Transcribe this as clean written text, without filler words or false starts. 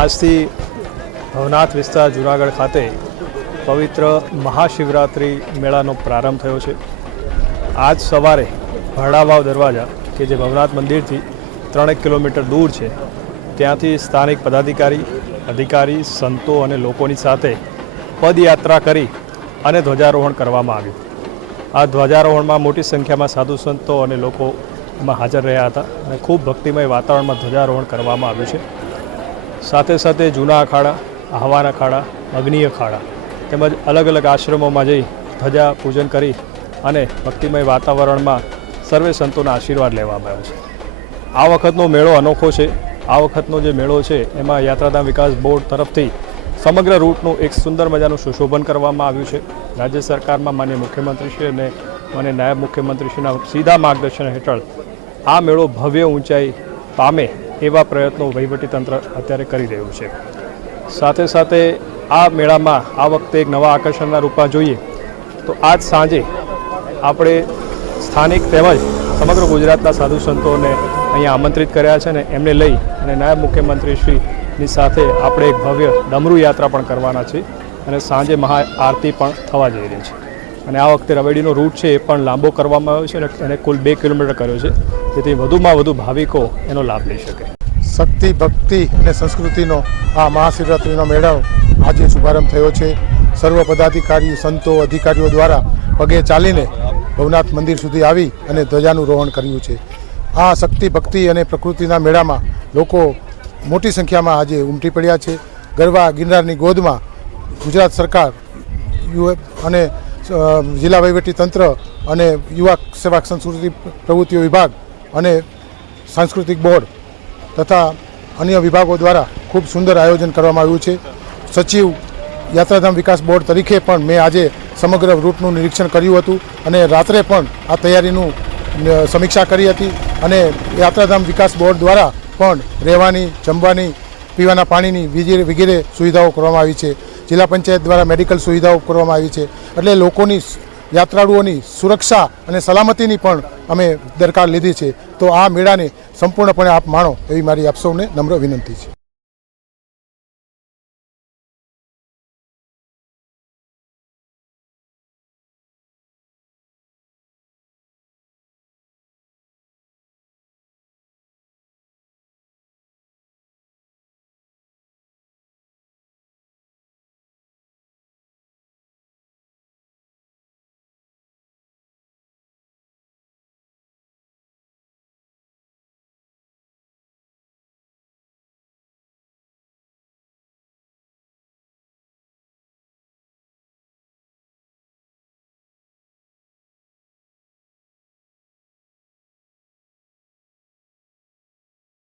આજથી ભવનાથ વિસ્તાર જૂનાગઢ ખાતે પવિત્ર મહાશિવરાત્રિ મેળાનો પ્રારંભ થયો છે। આજ સવારે ભરડાવાવ દરવાજા કે જે ભવનાથ મંદિરથી 3 કિલોમીટર દૂર છે ત્યાંથી સ્થાનિક પદાધિકારી અધિકારી સંતો અને લોકોની સાથે પદયાત્રા કરી અને ધ્વજારોહણ કરવામાં આવ્યું। આ ધ્વજારોહણમાં મોટી સંખ્યામાં સાધુ સંતો અને લોકો એમાં હાજર રહ્યા હતા અને ખૂબ ભક્તિમય વાતાવરણમાં ધ્વજારોહણ કરવામાં આવ્યું છે। સાથે સાથે જૂના અખાડા, આહવાન અખાડા, અગ્નિ અખાડા તેમજ અલગ અલગ આશ્રમોમાં જઈ ધ્વજા પૂજન કરી અને ભક્તિમય વાતાવરણમાં સર્વે સંતોના આશીર્વાદ લેવામાં આવ્યો છે। આ વખતનો મેળો અનોખો છે। આ વખતનો જે મેળો છે એમાં યાત્રાધામ વિકાસ બોર્ડ તરફથી સમગ્ર રૂટનું એક સુંદર મજાનું સુશોભન કરવામાં આવ્યું છે। રાજ્ય સરકારમાં માનનીય મુખ્યમંત્રીશ્રી અને માનનીય નાયબ મુખ્યમંત્રીશ્રીના સીધા માર્ગદર્શન હેઠળ આ મેળો ભવ્ય ઊંચાઈ પામે એવા પ્રયત્નો વહીવટીતંત્ર અત્યારે કરી રહ્યું છે। સાથે સાથે આ મેળામાં આ વખતે એક નવા આકર્ષણના રૂપમાં જોઈએ તો આજ સાંજે આપણે સ્થાનિક તેમજ સમગ્ર ગુજરાતના સાધુ સંતોને અહીંયા આમંત્રિત કર્યા છે અને એમને લઈ અને નાયબ મુખ્યમંત્રીશ્રીની સાથે આપણે એક ભવ્ય ડમરૂ યાત્રા પણ કરવાના છે અને સાંજે મહાઆરતી પણ થવા જઈ રહી છે। અને આ વખતે રવેડીનો રૂટ છે એ પણ લાંબો કરવામાં આવ્યો છે અને એને કુલ 2 કિલોમીટર કર્યો છે જેથી વધુમાં વધુ ભાવિકો એનો લાભ લઈ શકે। શક્તિ, ભક્તિ અને સંસ્કૃતિનો આ મહાશિવરાત્રિનો મેળો આજે શુભારંભ થયો છે। સર્વ પદાધિકારીઓ, સંતો, અધિકારીઓ દ્વારા પગે ચાલીને ભવનાથ મંદિર સુધી આવી અને ધ્વજાનું રોહણ કર્યું છે। આ શક્તિ, ભક્તિ અને પ્રકૃતિના મેળામાં લોકો મોટી સંખ્યામાં આજે ઉમટી પડ્યા છે। ગરવા ગિરનારની ગોદમાં ગુજરાત સરકાર અને જિલ્લા વહીવટી તંત્ર અને યુવા સેવા સંસ્કૃતિ પ્રવૃત્તિઓ વિભાગ અને સાંસ્કૃતિક બોર્ડ તથા અન્ય વિભાગો દ્વારા ખૂબ સુંદર આયોજન કરવામાં આવ્યું છે। સચિવ યાત્રાધામ વિકાસ બોર્ડ તરીકે પણ મેં આજે સમગ્ર રૂટનું નિરીક્ષણ કર્યું હતું અને રાત્રે પણ આ તૈયારીનું સમીક્ષા કરી હતી અને યાત્રાધામ વિકાસ બોર્ડ દ્વારા પણ રહેવાની, જમવાની, પીવાના પાણીની વગેરે સુવિધાઓ કરવામાં આવી છે। જિલ્લા પંચાયત દ્વારા મેડિકલ સુવિધાઓ કરવામાં આવી છે। એટલે લોકોની, યાત્રાળુઓની સુરક્ષા અને સલામતીની પણ અમે દરકાર લીધી છે। તો આ મેળાને સંપૂર્ણપણે આપ માણો એવી મારી આપ સૌને નમ્ર વિનંતી છે।